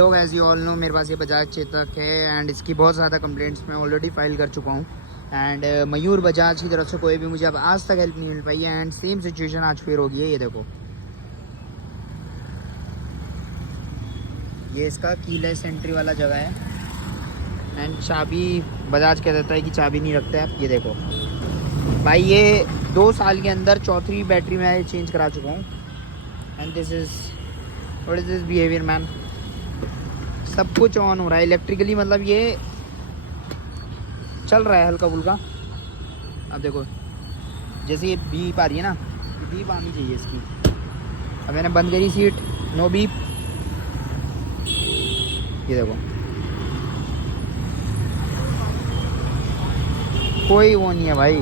लोग as you all know मेरे पास ये बजाज चेतक है एंड इसकी बहुत ज़्यादा कंप्लेंट्स मैं ऑलरेडी फाइल कर चुका हूँ। एंड मयूर बजाज की तरफ से कोई भी मुझे अब आज तक हेल्प नहीं मिल पाई है। एंड सेम सिचुएशन आज फिर होगी है। ये देखो, ये इसका कीलेस एंट्री वाला जगह है एंड चाबी बजाज कह देता है कि चाबी नहीं रखते आप। ये देखो भाई, ये 2 साल के अंदर चौथी बैटरी मैं चेंज करा चुका हूँ। And this is what is this behaviour man. सब कुछ ऑन हो रहा है इलेक्ट्रिकली, मतलब ये चल रहा है हल्का फुल्का। अब देखो जैसे ये बीप आ रही है ना, ये बीप आनी चाहिए इसकी। अब मैंने बंद करी सीट, नो बीप। ये देखो कोई वो नहीं है भाई।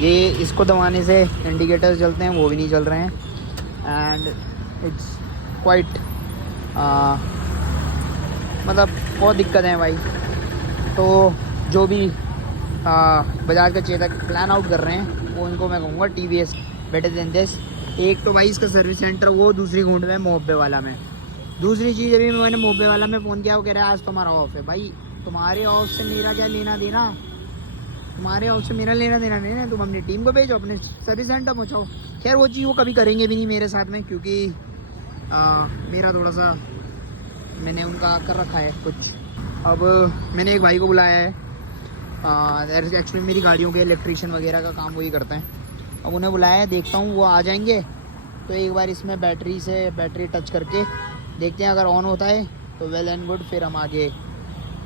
ये इसको दबाने से इंडिकेटर्स जलते हैं, वो भी नहीं चल रहे हैं। एंड इट्स क्वाइट मतलब बहुत दिक्कत है भाई। तो जो भी बाजार का चेतक प्लान आउट कर रहे हैं वो इनको मैं कहूँगा TVS बेटर देन दिस। एक तो भाई इसका सर्विस सेंटर वो दूसरी घूंट में मोहब्बे वाला में। दूसरी चीज़ अभी मैंने मोहब्बे वाला में फ़ोन किया, वो कह रहा है आज तुम्हारा ऑफ है। भाई तुम्हारे ऑफ से मेरा क्या लेना देना, तुम्हारे ऑफ से मेरा लेना देना नहीं है। तुम अपनी टीम को भेजो, अपने सर्विस सेंटर पहुँचाओ। खैर वो चीज़ वो कभी करेंगे भी नहीं मेरे साथ में, क्योंकि मेरा थोड़ा सा मैंने उनका कर रखा है कुछ। अब मैंने एक भाई को बुलाया है, एक्चुअली मेरी गाड़ियों के इलेक्ट्रीशियन वगैरह का काम वही करते हैं। अब उन्हें बुलाया है, देखता हूँ वो आ जाएंगे तो एक बार इसमें बैटरी टच करके देखते हैं। अगर ऑन होता है तो वेल एंड गुड, फिर हम आगे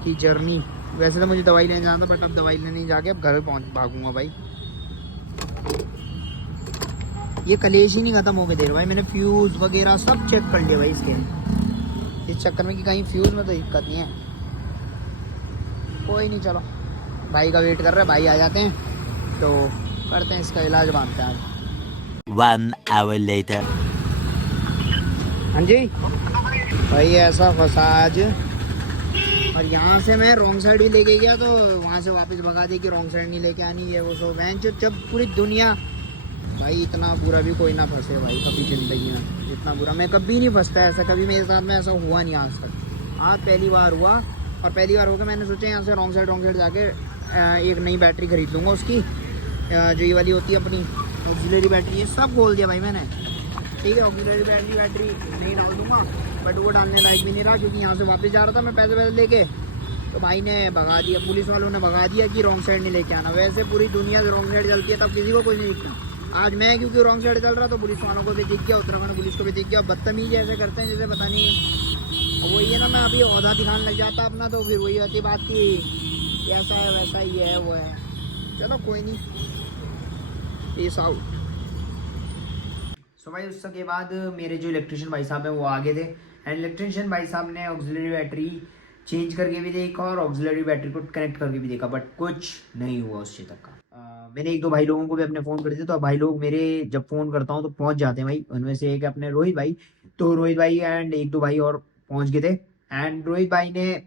की जर्नी। वैसे तो मुझे दवाई लेने जाना था, बट अब दवाई लेने नहीं जाके अब घर भागूंगा भाई। ये कलेश ही नहीं खत्म हो गए देर भाई। मैंने फ्यूज़ वगैरह सब चेक कर लिया भाई इसके, इस चक्कर में कि कहीं फ्यूज़ में तो दिक्कत नहीं है। कोई नहीं, चलो भाई का वेट कर रहे हैं, भाई आ जाते हैं तो करते हैं इसका इलाज, बांधते हैं आज। 1 hour later. हाँ जी भाई, ऐसा फंसा आज। और यहाँ से मैं रॉन्ग साइड भी लेके गया तो वहाँ से वापस भगा दी कि रॉन्ग साइड नहीं लेके आनी है वो सो वैन। जब पूरी दुनिया भाई, इतना बुरा भी कोई ना फंसे भाई कभी ज़िंदगी में। इतना बुरा मैं कभी नहीं फंसता ऐसा, कभी मेरे साथ में ऐसा हुआ नहीं आज तक। आज पहली बार हुआ, और पहली बार होकर मैंने सोचा यहाँ से रॉन्ग साइड जाके एक नई बैटरी खरीद लूँगा उसकी, जो ये वाली होती है अपनी ऑक्सिलरी बैटरी। ये सब खोल दिया भाई मैंने, ठीक है। ऑक्सिलरी बैटरी नहीं डाल दूँगा, बट वो डालने लायक भी नहीं रहा, क्योंकि यहाँ से वापस जा रहा था मैं पैसे लेके, तो भाई ने भगा दिया, पुलिस वालों ने भगा दिया कि रॉन्ग साइड नहीं लेके आना। वैसे पूरी दुनिया से रॉन्ग साइड चलती है, तब किसी को कोई नहीं दिखता। आज मैं क्योंकि रॉन्ग साइड चल रहा तो पुलिस वालों को भी दिख गया, उत्तराखंड पुलिस को भी दिख गया। बदतमीजी ऐसे करते हैं जैसे पता नहीं। वही है ना, मैं अभी औहदा दिखाने लग जाता अपना, तो फिर वही होती बात कि ऐसा है वैसा ही है वो है। चलो कोई नहीं, पीस आउट। सो भाई उसके बाद मेरे जो इलेक्ट्रिशियन भाई साहब हैं वो आगे थे, एंड इलेक्ट्रिशियन भाई साहब ने ऑक्सिलरी बैटरी चेंज करके भी देखा और ऑक्सिलरी बैटरी को कनेक्ट करके भी देखा, बट कुछ नहीं हुआ उस चीज़ तक का। मैंने 1-2 भाई लोगों को भी अपने फ़ोन कर दिए, तो भाई लोग मेरे जब फ़ोन करता हूँ तो पहुँच जाते हैं भाई। उनमें से एक अपने रोहित भाई, तो रोहित भाई एंड 1-2 भाई और पहुँच गए थे। एंड रोहित भाई ने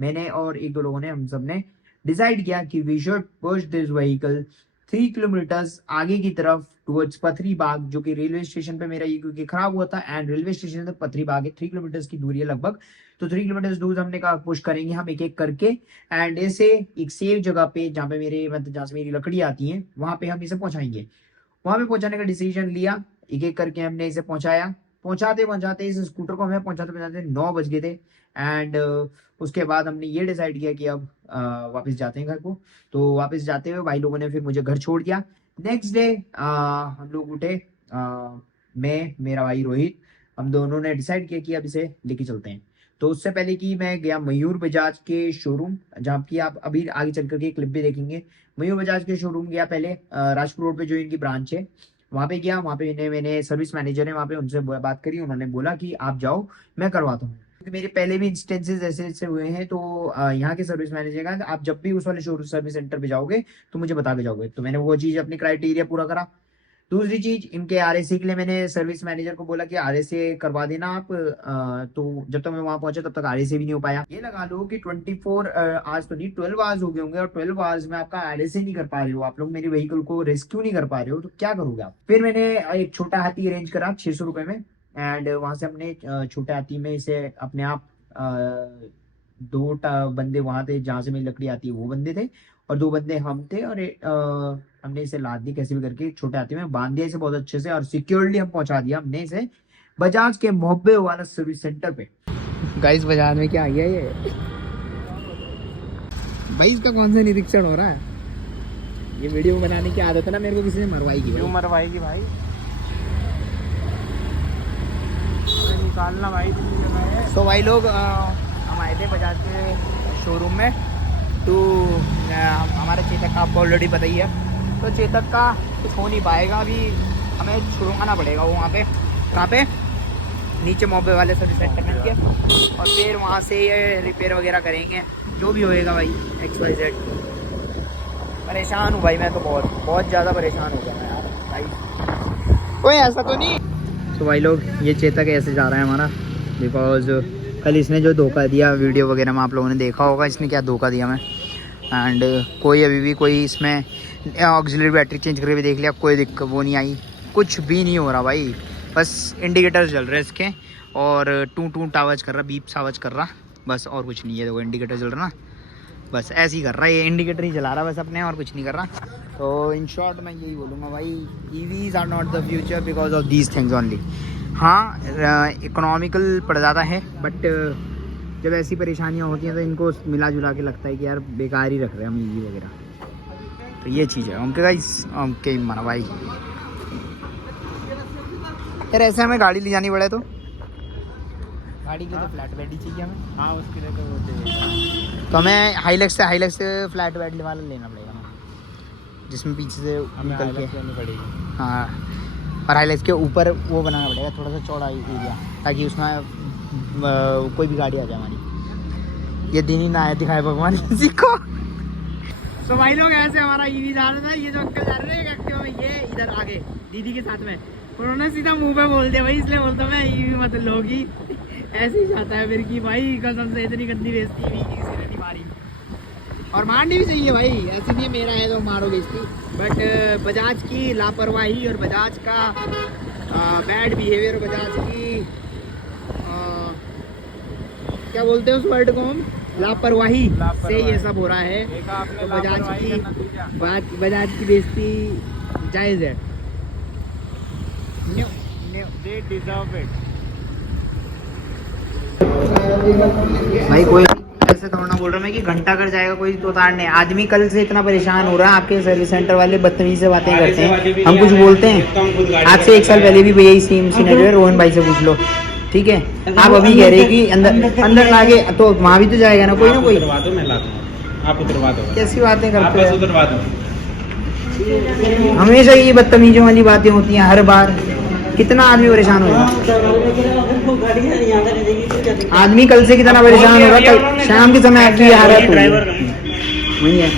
मैंने और 1-2 लोगों ने, हम सब ने डिसाइड किया कि we should push this vehicle 3 kilometres आगे की तरफ टुवर्ड्स पथरी बाग, जो कि रेलवे स्टेशन पे मेरा ये क्योंकि खराब हुआ था। एंड रेलवे स्टेशन से पथरी बाग है 3 किलोमीटर्स की दूरी है लगभग। तो 3 किलोमीटर्स दूर हमने कहा पुश करेंगे हम एक एक करके, एंड ऐसे एक सेफ जगह पे जहाँ पे मेरे मतलब जहाँ से मेरी लकड़ी आती है वहां पे हम इसे पहुंचाएंगे। वहां पे पहुंचाने का डिसीजन लिया, एक एक करके हमने इसे पहुंचाया। पहुंचाते पहुंचाते इस स्कूटर को हमें पहुंचाते पहुंचाते 9 बज गए थे। एंड उसके बाद हमने ये डिसाइड किया कि अब वापस जाते हैं घर को। तो वापस जाते हुए भाई लोगों ने फिर मुझे घर छोड़ दिया। नेक्स्ट डे हम लोग उठे, मैं मेरा भाई रोहित, हम दोनों ने डिसाइड किया कि अब इसे लेके चलते हैं। तो उससे पहले कि मैं गया मयूर बजाज के शोरूम, जहाँ की आप अभी आगे चल करके क्लिप भी देखेंगे। मयूर बजाज के शोरूम गया पहले, राजपुर रोड पे जो इनकी ब्रांच है वहाँ पे गया। वहाँ पे मैंने सर्विस मैनेजर है वहाँ पे, उनसे बात करी। उन्होंने बोला कि आप जाओ मैं करवाता हूँ, क्योंकि मेरे पहले भी इंस्टेंसेस ऐसे ऐसे हुए हैं। तो यहाँ के सर्विस मैनेजर का आप जब भी उस वाले शोरूम सर्विस सेंटर पे जाओगे तो मुझे बता के जाओगे। तो मैंने वो चीज़ अपनी क्राइटेरिया पूरा करा। दूसरी चीज, इनके RAC के लिए मैंने सर्विस मैनेजर को बोला कि RAC करवा देना आप। तो जब तक मैं वहां पहुंचा तब तक RAC भी नहीं हो पाया। ये लगा लो कि 24 आज तो नहीं 12 आवर्स हो गए होंगे, और 12 आवर्स में आपका RAC नहीं कर पा रहे हो, आप लोग मेरी व्हीकल को रेस्क्यू नहीं कर पा रहे हो, तो क्या करोगे आप। फिर मैंने एक छोटा हाथी अरेंज करा 600 रुपए में, एंड वहां से हमने छोटे हाथी में से अपने आप बंदे वहां थे जहां से मेरी लकड़ी आती है, वो बंदे थे, और 2 बंदे हम थे, और हमने इसे लाद दी कैसे भी करके छोटे हाथी में, बांध दिया इसे बहुत अच्छे से, और सिक्योरली हम पहुंचा दिया हमने इसे बजाज के मोहब्बे वाला सर्विस सेंटर पे। गाइस बजाज में क्या आ गया ये भाई, इसका कौन सा निरीक्षण हो रहा है? ये वीडियो बनाने की आदत है ना मेरे को, किसी ने मरवाएगी। क्यों मरवाएगी भाई? अरे निकालना भाई। तो भाई लोग हम आए थे बजाज के शोरूम में, तो हमारे चेतक का आपको ऑलरेडी पता ही है, तो चेतक का कुछ हो नहीं पाएगा अभी, हमें छुड़वाना पड़ेगा वो वहाँ पे, कहाँ पे, नीचे मोहब्बे वाले सर्विस सेंटर में के, और फिर वहाँ से ये रिपेयर वगैरह करेंगे, जो भी होएगा भाई XYZ। परेशान हूँ भाई मैं तो, बहुत ज़्यादा परेशान हो गया मैं यार भाई, कोई ऐसा तो नहीं। तो भाई लोग ये चेतक ऐसे जा रहा है हमारा, बिकॉज कल इसने जो धोखा दिया वीडियो वगैरह में आप लोगों ने देखा होगा, इसने क्या धोखा दिया मैं, एंड कोई अभी भी कोई इसमें ऑक्सिलरी बैटरी चेंज करके भी देख लिया, कोई दिक्कत वो नहीं आई, कुछ भी नहीं हो रहा भाई, बस इंडिकेटर जल रहे इसके, और टू टू आवाज़ कर रहा, बीप आवाज़ कर रहा, बस और कुछ नहीं है। देखो इंडिकेटर जल रहा ना, बस ऐसे ही कर रहा है ये, इंडिकेटर ही जला रहा बस अपने, और कुछ नहीं कर रहा। तो इन शॉर्ट मैं यही बोलूँगा भाई, EVs are not the future because of these things only. हाँ इकोनॉमिकल पड़ जाता है, बट जब ऐसी परेशानियाँ होती हैं तो इनको मिला जुला के लगता है कि यार बेकार ही रख रहे हैं हम EV वगैरह, तो ये चीज़ है। ओके गाइस, ओके माना भाई, यार ऐसे हमें गाड़ी ले जानी पड़े तो गाड़ी की तो फ्लैट बेड ही चाहिए हमें। हाँ उसके लिए तो वो चाहिए। तो हमें हाईलैक्स से फ्लैट बेड वाला लेना पड़ेगा हमें, जिसमें पीछे से हमें निकल के, लेनी पड़ेगी। हाँ, और हाईलैक्स के ऊपर वो बनाना पड़ेगा थोड़ा सा चौड़ा एरिया, ताकि उसमें कोई भी गाड़ी आ जाए हमारी। ये दिन ही ना आए दिखाए भगवान किसी को। तो भाई लोग ऐसे हमारा EV जा रहा था, ये जो अंकल जा रहे हैं एक्टिवा में, ये इधर आगे दीदी के साथ में, उन्होंने सीधा मुंह पे बोल दिया भाई, इसलिए बोलता मैं EV मत लोगी, ऐसे ही जाता है फिर की भाई, कसम से इतनी गंदी बेइज्जती EV की किसी ने नहीं मारी, और मारनी भी चाहिए भाई, ऐसे नहीं मेरा है तो मारो बेइज्जती, बट बजाज की लापरवाही और बजाज का बैड बिहेवियर, बजाज की क्या बोलते हैं उस वर्ड को हम, लापरवाही से ये सब हो रहा है। तो बजाज की बेइज्जती जायज़ है। They deserve it. भाई कोई ऐसे थोड़ा बोल रहा मैं कि घंटा कर जाएगा कोई तो उतारने, आदमी कल से इतना परेशान हो रहा है, आपके सर्विस सेंटर वाले बदतमीजी से बातें करते हैं, हम कुछ बोलते हैं। आज से 1 साल पहले भी यही सेम सिनेरियो है, रोहन भाई से पूछ लो, ठीक है। आप अभी कह रहे कि अंदर लागे तो वहाँ भी तो जाएगा ना कोई ना कोई, आप उतरवा दो। कैसी बातें आप करते बस हैं, उतरवा दो। हमेशा ये बदतमीजों वाली बातें होती हैं हर बार, कितना आदमी परेशान होगा, आदमी कल से कितना परेशान होगा, कल शाम के समय आपकी हालत होगी वही है।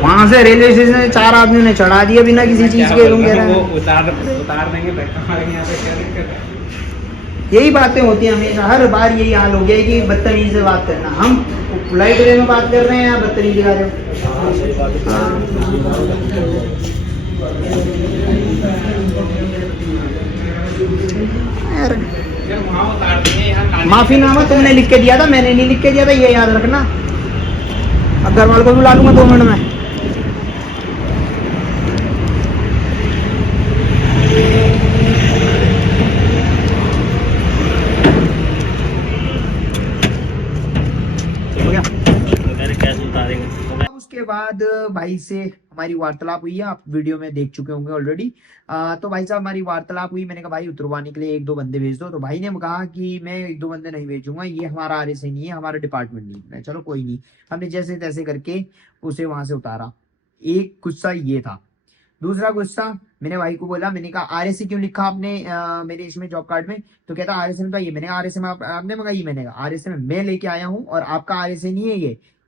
वहां से रेलवे स्टेशन से 4 आदमियों ने चढ़ा दिया बिना किसी चीज के, तुम कह रहे हैं उतार देंगे, धक्का मारेंगे यहाँ पे। यही बातें होती हैं हमेशा, हर बार यही हाल हो गया है कि बदतमीजी से बात करना, हम पोलाइट वे में बात कर रहे हैं या बदतमीजी कर रहे हो। माफीनामा तुमने लिख के दिया था, मैंने नहीं लिख के दिया था, ये याद रखना। अब घर वालों को बुला लूंगा 2 मिनट में। उसके बाद भाई से हमारी वार्तालाप हुई है, आप वीडियो में देख चुके होंगे ऑलरेडी। तो भाई साहब हमारी वार्तालाप हुई, मैंने कहा भाई उतरवाने के लिए 1-2 बंदे भेज दो, तो भाई ने कहा कि मैं 1-2 बंदे नहीं भेजूंगा, ये हमारा RSA नहीं है, हमारा डिपार्टमेंट नहीं है। चलो कोई नहीं, हमने जैसे तैसे करके उसे वहां से उतारा। एक गुस्सा ये था। दूसरा गुस्सा, मैंने भाई को बोला, मैंने कहा RSA क्यों लिखा आपने मेरे इसमें जॉब कार्ड में, तो कहता RSA में तो ये, मैंने RSA में आपने मंगाई, ये मैंने कहा RSA में मैं लेके आया हूँ और आपका RSA नहीं है,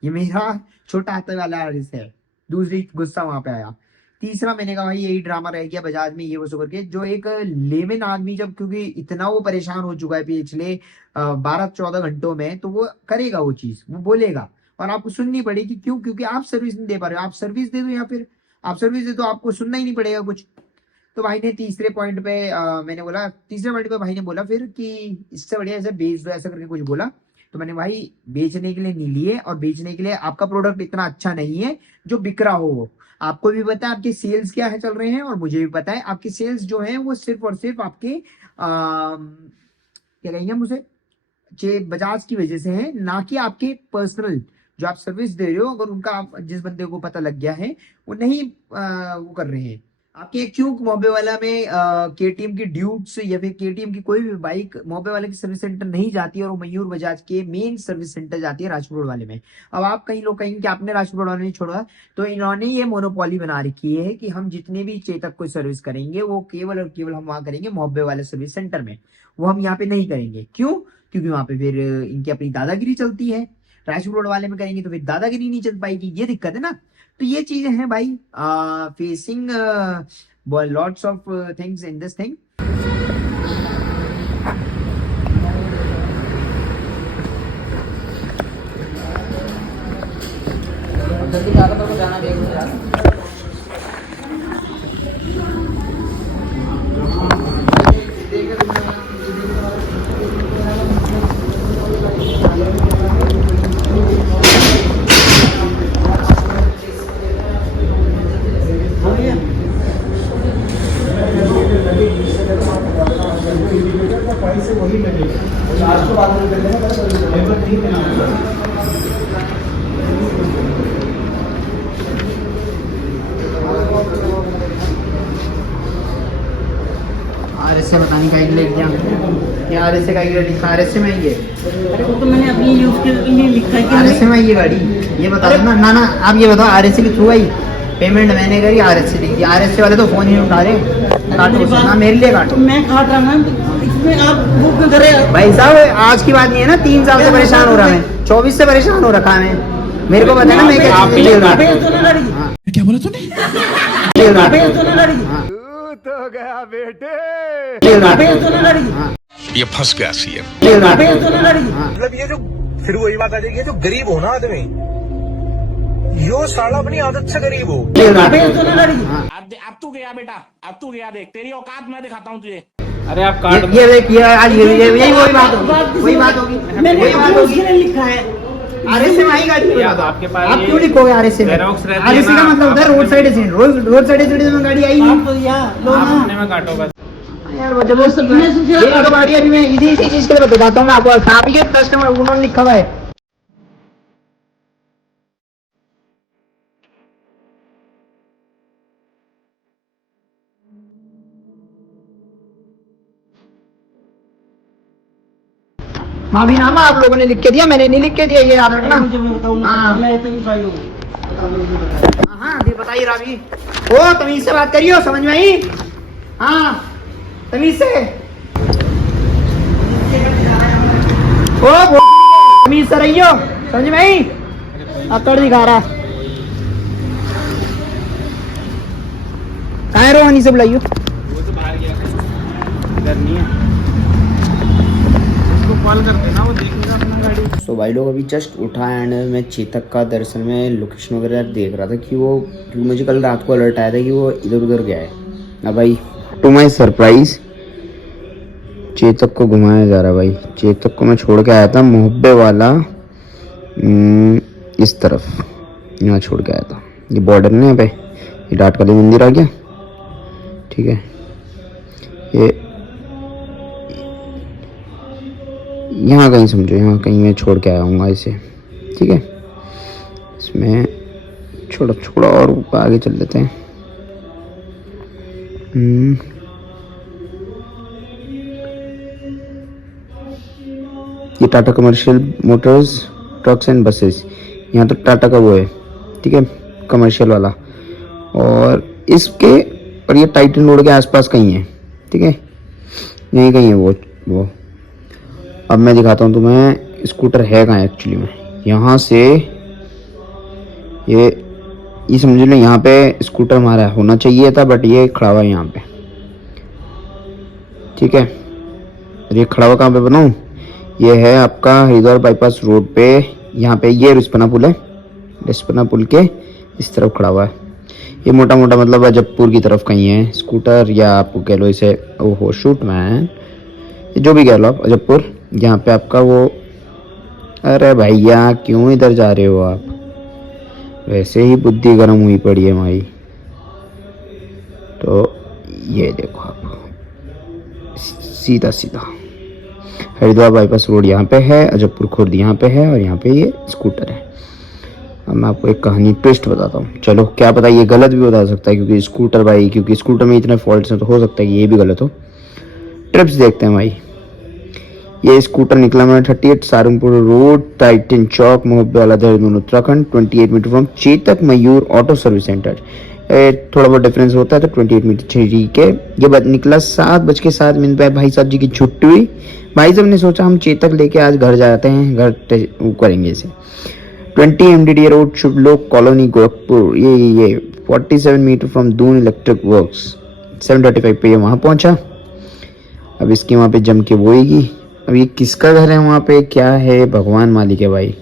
ये मेरा छोटा हाथ वाला RSA है। दूसरी गुस्सा वहां पे आया। तीसरा मैंने कहा भाई यही ड्रामा रह गया बजाज में, ये वो सब करके, जो एक लेमन आदमी जब, क्योंकि इतना वो परेशान हो चुका है पिछले 12-14 घंटों में, तो वो करेगा वो चीज, वो बोलेगा और आपको सुननी पड़ेगी। क्यों? क्योंकि आप सर्विस नहीं दे पा रहे हो। आप सर्विस दे दो या फिर आप सर्विस दे तो आपको सुनना ही नहीं पड़ेगा कुछ। तो भाई ने तीसरे पॉइंट पे मैंने बोला, तीसरे पॉइंट पे भाई ने बोला फिर कि इससे बढ़िया ऐसे बेच दो, ऐसा करके कुछ बोला। तो मैंने भाई बेचने के लिए नहीं लिए, और बेचने के लिए आपका प्रोडक्ट इतना अच्छा नहीं है जो बिक रहा हो वो। आपको भी पता है आपके सेल्स क्या है चल रहे हैं, और मुझे भी पता है आपके सेल्स जो है वो सिर्फ और सिर्फ आपके क्या कहेंगे हम उसे, बजाज की वजह से है, ना कि आपके पर्सनल जो आप सर्विस दे रहे हो। अगर उनका जिस बंदे को पता लग गया है वो नहीं वो कर रहे हैं आपके। क्यों मोहब्बे वाला में केटीएम की ड्यूक्स या फिर केटीएम की कोई भी बाइक मोहब्बे वाले की सर्विस सेंटर नहीं जाती, और वो मयूर बजाज के मेन सर्विस सेंटर जाती है राजपुर रोड वाले में। अब आप कई लोग कहेंगे कि आपने राजपुर रोड वाले में छोड़ा, तो इन्होंने ये मोनोपोली बना रखी है कि हम जितने भी चेतक को सर्विस करेंगे वो केवल और केवल हम वहां करेंगे मोहब्बे वाले सर्विस सेंटर में, वो हम यहाँ पे नहीं करेंगे। क्यों? क्योंकि वहां पे फिर इनकी अपनी दादागिरी चलती है। राजपुर रोड वाले में करेंगे तो फिर दादागिरी नहीं चल पाएगी, ये दिक्कत है ना। तो ये चीजें हैं भाई, facing lots of things in this thing. RS से बताने का एक लिख दिया, ये आरएस का एक लिखा, आरएस में ये, अरे वो तो मैंने अपनी यूज के लिए लिखा है कि आरएस में ये गाड़ी, ये बता दो ना ना आप ये बताओ आरएस के थ्रू आई पेमेंट मैंने करी, आरएस से लिख दिया। आरएस वाले तो फोन ही नहीं उठा रहे, काटो उसे ना, मेरे लिए काटो। मैं काट रहा ना, इसमें आप वो क्यों करे? भाई साहब आज की बात नहीं है ना, 3 साल से परेशान हो रहा मैं, 24 से परेशान हो रखा है मैं, मेरे को पता है ना मैं क्या चीज़ ले रहा भेज दो ना गाड़ी, क्या बोला तूने? भेज दो ना गाड़ी, तो गया बेटे। भेज दो ना गाड़ी, ये फंस गया सीएम। भेज दो ना गाड़ी। मतलब ये जो फिर वही बात आ जाएगी, ये जो गरीब हो ना आदमी, यो साला अपनी आदत से गरीब हो। भेज दो ना गाड़ी। अब तू गया बेटा, अब तू गया, देख तेरी औकात मैं दिखाता हूँ तुझे। अरे आप कार्ड ये देख ये आज यही वही बात होगी, वही बात होगी, मैंने वही बात होगी। उसके लिए लिखा है। आरएस में आई गाड़ी बता दो, आपके पास आप ये क्यों लिखोगे आरएस में? Xerox रहती है आरएस का ना, मतलब होता है road side accident, road side accident में गाड़ी आई आप नहीं तो लो आप ना अपने में काटो बस। यार वो जब ये तो गाड़ी अभी मैं इसी चीज के लिए बताता हूँ मैं आपको, आप ये कस्टमर उन्होंने लिखा हुआ है। माफी नामा आप लोगों ने लिख के दिया, मैंने नहीं लिख के दिया, ये याद रखना। मुझे मैं बताऊँ हाँ। मैं तो नहीं भाई हूँ। हाँ जी बताइए रावी, ओ तमीज से बात करियो, समझ में आई? हाँ तमीज से, ओ तमीज से रहियो, समझ में आई? अकड़ दिखा रहा, कहाँ रोहनी से बुलाइयो, वो तो बाहर गया इधर नहीं है, उसको कॉल कर देना, वो देखेगा अपना गाड़ी। सो भाई लोग अभी जस्ट उठा एंड मैं चेतक का दरअसल में लोकेशन वगैरह देख रहा था कि वो, क्योंकि मुझे कल रात को अलर्ट आया था कि वो इधर उधर गया है। अब भाई टू माई सरप्राइज चेतक को घुमाया जा रहा है। भाई चेतक को मैं छोड़ के आया था मोहब्बे वाला इस तरफ, यहाँ छोड़ के आया था, ये बॉर्डर ने यहाँ पे ये डाटकाली मंदिर आ गया, ठीक है, ये यहाँ कहीं समझो, यहाँ कहीं मैं छोड़ के आया हूँ इसे, ठीक है। इसमें छोड़ा और आगे चल लेते हैं। ये Tata commercial Motors trucks and buses, यहाँ तो टाटा का वो है, ठीक है, कमर्शियल वाला, और इसके और ये टाइटन रोड के आसपास कहीं है, ठीक है, यहीं कहीं है वो। अब मैं दिखाता हूँ तुम्हें स्कूटर है कहाँ एक्चुअली में। यहाँ से ये समझ लो, यहाँ पे स्कूटर हमारा होना चाहिए था, बट ये खड़ा हुआ है यहाँ पे, ठीक है। और ये खड़ा हुआ कहाँ पे बनाऊँ, ये है आपका हरिद्वार बाईपास रोड पे, यहाँ पे ये रिस्पना पुल है, रिस्पना पुल के इस तरफ खड़ा हुआ है। ये मोटा मोटा मतलब अजबपुर की तरफ कहीं है स्कूटर, या आपको कह लो इसे ओहो शूट मैन, जो भी कह लो आप, अजबपुर। यहाँ पे आपका वो, अरे भैया क्यों इधर जा रहे हो आप, वैसे ही बुद्धि गर्म हुई पड़ी है भाई। तो ये देखो आप सीधा सीधा हरिद्वार बाईपास रोड यहाँ पे है, अजबपुर खुर्द यहाँ पे है, और यहाँ पे ये स्कूटर है। अब मैं आपको एक कहानी ट्विस्ट बताता हूँ, चलो क्या पता ये गलत भी बता सकता है, क्योंकि स्कूटर में इतने फॉल्ट्स हैं तो हो सकता है कि ये भी गलत हो। ट्रिप्स देखते हैं भाई। ये स्कूटर निकला मैंने 38 Saharanpur road, Titan chowk, Mohabbewala Dehradun Uttarakhand, 28 metre from Chetak Mayur auto service centre. थोड़ा बहुत डिफरेंस होता है तो 28 मीटर ठीक है। ये निकला 7:07 पे, भाई साहब जी की छुट्टी हुई। भाई साहब ने सोचा हम चेतक लेके आज घर जाते हैं, घर करेंगे इसे। 20 MDDA road Shubhlok colony Gorakhpur, ये 47 metre from Doon electric works. 7:35 पे ये वहाँ पहुँचा। अब इसकी वहाँ पे जम के बोएगी। अब ये किसका घर है वहाँ पे, क्या है, भगवान मालिक है भाई।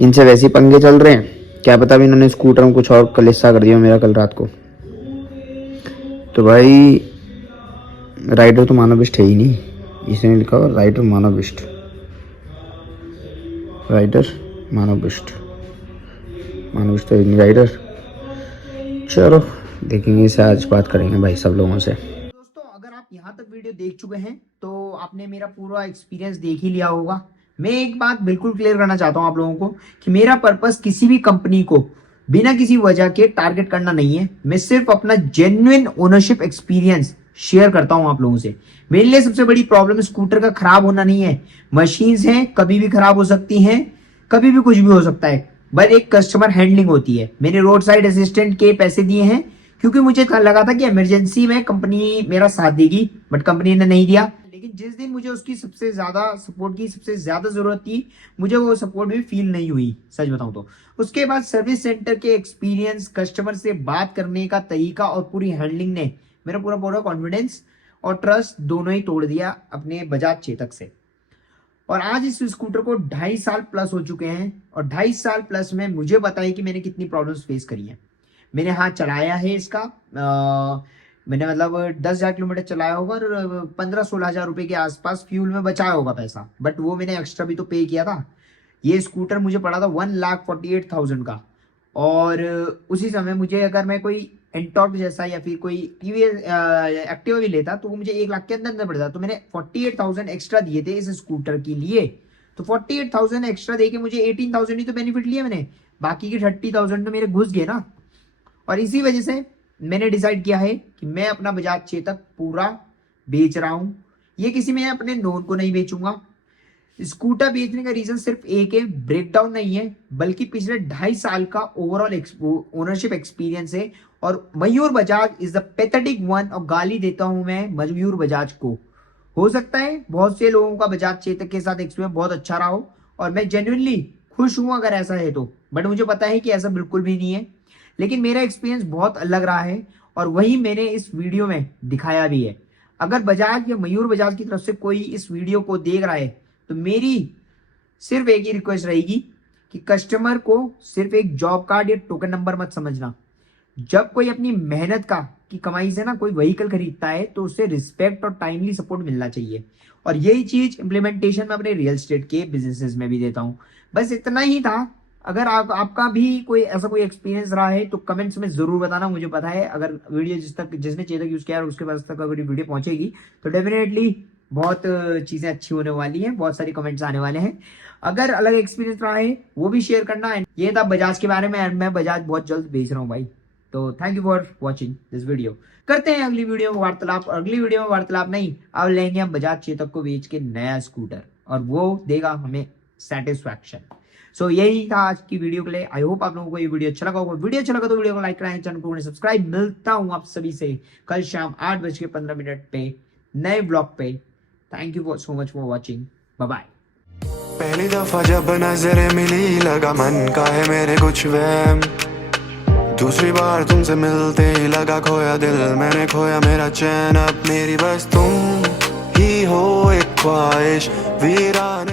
इनसे वैसे ही पंगे चल रहे हैं, क्या पता भी इन्होंने स्कूटर में कुछ और कलिस्सा कर दिया मेरा कल रात को। तो भाई राइडर तो मानवबिष्ट है ही नहीं, इसने लिखा हुआ राइडर मानवबिष्ट, राइडर मानवबिष्ट, मानवबिष्ट तो नहीं राइडर। चलो देखेंगे इसे, आज बात करेंगे भाई सब लोगों से। दोस्तों अगर आप यहाँ तक वीडियो देख चुके हैं तो आपने मेरा पूरा एक्सपीरियंस देख ही लिया होगा। मैं एक बात बिल्कुल क्लियर करना चाहता हूँ आप लोगों को कि मेरा पर्पस किसी भी कंपनी को बिना किसी वजह के टारगेट करना नहीं है। मैं सिर्फ अपना जेन्युइन ओनरशिप एक्सपीरियंस शेयर करता हूँ आप लोगों से। मेरे लिए सबसे बड़ी प्रॉब्लम स्कूटर का खराब होना नहीं है। मशीन्स हैं, कभी भी खराब हो सकती हैं, कभी भी कुछ भी हो सकता है, बट एक कस्टमर हैंडलिंग होती है। मैंने रोड साइड असिस्टेंट के पैसे दिए हैं क्योंकि मुझे लगा था कि इमरजेंसी में कंपनी मेरा साथ देगी, बट कंपनी ने नहीं दिया। लेकिन जिस दिन मुझे उसकी सबसे ज्यादा सपोर्ट की सबसे ज्यादा जरूरत थी, मुझे वो सपोर्ट भी फील नहीं हुई, सच बताऊं तो। उसके बाद सर्विस सेंटर के एक्सपीरियंस, कस्टमर से बात करने का तरीका और पूरी हैंडलिंग ने मेरा पूरा कॉन्फिडेंस और ट्रस्ट दोनों ही तोड़ दिया अपने बजाज चेतक से। और आज इस स्कूटर को 2.5 साल प्लस हो चुके हैं, और 2.5 साल प्लस में मुझे पता है कि मैंने कितनी प्रॉब्लम्स फेस करी हैं। मैंने हाथ चलाया है इसका, मैंने मतलब 10,000 किलोमीटर चलाया होगा और 15-16 हज़ार रुपए के आसपास फ्यूल में बचाया होगा पैसा, बट वो मैंने एक्स्ट्रा भी तो पे किया था। ये स्कूटर मुझे पड़ा था 1,48,000 का, और उसी समय मुझे अगर मैं कोई एंटॉर्क जैसा या फिर कोई टीवीएस एक्टिवा भी लेता तो वो मुझे 1 लाख के अंदर पड़ता। तो मैंने 48,000 एक्स्ट्रा दिए थे इस स्कूटर के लिए। तो 48,000 एक्स्ट्रा देके मुझे 18,000 ही तो बेनिफिट लिया मैंने, बाकी के 30,000 तो मेरे घुस गए ना। और इसी वजह से मैंने डिसाइड किया है कि मैं अपना बजाज चेतक पूरा बेच रहा हूं। ये किसी में अपने नोन को नहीं बेचूंगा। स्कूटर बेचने का रीजन सिर्फ एक है, ब्रेकडाउन नहीं है, बल्कि पिछले 2.5 साल का ओवरऑल ओनरशिप एक्सपीरियंस है। और Mayur Bajaj is the pathetic one, और गाली देता हूं मैं मयूर बजाज को। हो सकता है बहुत से लोगों का बजाज चेतक के साथ एक्सपीरियंस बहुत अच्छा रहा हो, और मैं जेन्युइनली खुश हूं अगर ऐसा है तो, बट मुझे पता है कि ऐसा बिल्कुल भी नहीं है। लेकिन मेरा एक्सपीरियंस बहुत अलग रहा है, और वही मैंने इस वीडियो में दिखाया भी है। अगर बजाज या मयूर बजाज की तरफ से कोई इस वीडियो को देख रहा है तो मेरी सिर्फ एक ही रिक्वेस्ट रहेगी कि कस्टमर को सिर्फ एक जॉब कार्ड या टोकन नंबर मत समझना। जब कोई अपनी मेहनत का की कमाई से ना कोई व्हीकल खरीदता है तो उससे रिस्पेक्ट और टाइमली सपोर्ट मिलना चाहिए। और यही चीज इंप्लीमेंटेशन में अपने रियल एस्टेट के बिजनेसेस में भी देता हूं। बस इतना ही था। अगर आपका भी कोई ऐसा कोई एक्सपीरियंस रहा है तो कमेंट्स में जरूर बताना। मुझे पता है अगर वीडियो जिसने चेतक यूज किया है उसके पास तक अगर वीडियो पहुंचेगी तो डेफिनेटली बहुत चीजें अच्छी होने वाली हैं, बहुत सारे कमेंट्स आने वाले हैं। अगर अलग एक्सपीरियंस रहा है वो भी शेयर करना। ये था बजाज के बारे में, मैं बजाज बहुत जल्द बेच रहा हूँ भाई। तो thank you for watching this video. करते हैं अगली वीडियो में वार्तालाप। अगली वीडियो में वार्तालाप नहीं, अब लेंगे हम बजाज चेतक को बेच के नया स्कूटर, और वो देगा हमें सेटिस्फैक्शन। सो यही था आज की वीडियो के लिए। आई होप आप लोगों को ये वीडियो अच्छा लगा होगा। वीडियो अच्छा लगा तो वीडियो को लाइक कराएं, चैनल को सब्सक्राइब। मिलता हूं आप सभी से कल शाम 8:15 पे नए ब्लॉग पे। Thank you so much for watching. Bye bye. पहली दफा जब नजरें मिली लगा मन का है मेरे कुछ वहम, दूसरी बार तुमसे मिलते ही लगा खोया दिल मैंने, खोया मेरा चैन। अब मेरी बस तुम ही हो एक ख्वाहिश वीराने।